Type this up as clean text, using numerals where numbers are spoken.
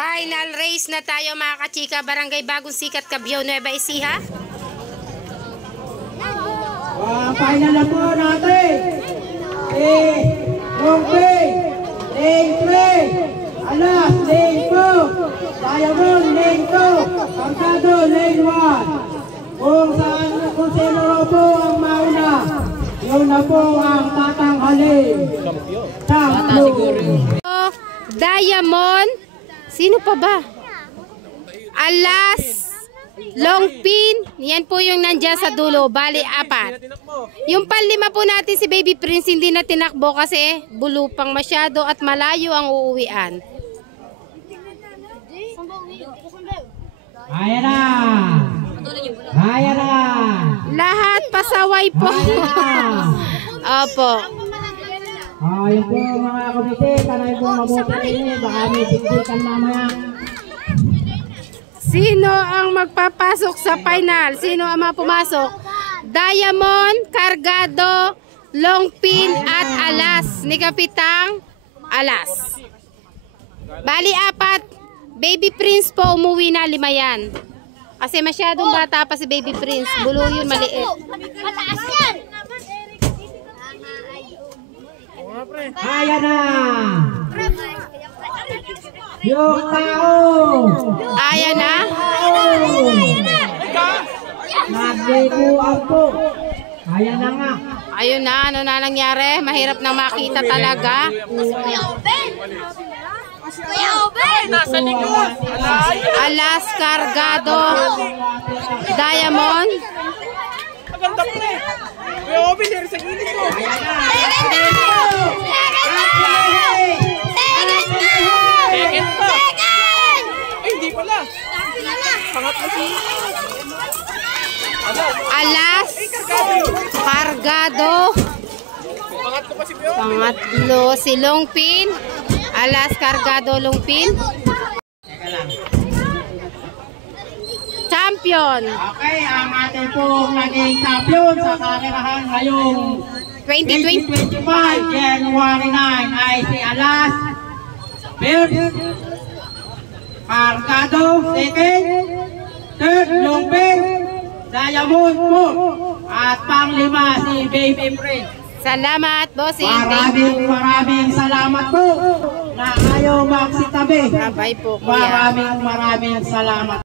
Final race na tayo mga kachika. Barangay Bagong Sikat, Cabiao, Nueva Ecija. Final na po natin. Longpin, lane 3, Alas, lane 2, Diamond, lane 2, Cargado, lane 1. Kung sino po ang mauna, yun na po ang tatanghalin. Diamond, sino pa ba? Alas, Longpin, yan po yung nandyan sa dulo, bali 4. Yung panlima po natin si Baby Prince hindi na tinakbo kasi bulupang masyado at malayo ang uuwian. Ayan na! Ayan na! Lahat pasaway po. Opo. Ayun po mga komite, kanay po mabuti ini, baka may tigdikan mamaya. Sino ang magpapasok sa final? Sino ang pumasok? Diamond, Cargado, Longpin at Alas ni Kapitang Alas. Bali 4. Baby Prince po umuwi na 5 yan. Kasi masyadong bata pa si Baby Prince. Bulo yun, maliit. Mataas yan! Ayan na! Yung tao! Ayan na. Naglikuan po. Ayan na nga. Ayun na, ano na nangyari? Mahirap na makita talaga. Kuya Oben! Kuya Oben! Nasa likod! Alas, Cargado, Diamond. Maganda po eh. Kuya Oben, meron sa gilid ko. Second pa. Ay, hindi pala. Pangatlo si Alas, Cargado. Pangatlo pa si Kuya Oben. Pangatlo si Longpin. Alas, Cargado, Longpin. Champion Okay, ang ating pong naging champion sa karerahan ngayong 2020. 2025, January 9 ay si Alas, Bird, Cargado, second, third, Longpin, Diamond po, at panglima si Baby Prince. Salamat, bossing. Maraming salamat po na ayaw magsitabi. Bye po, kuya. Maraming salamat.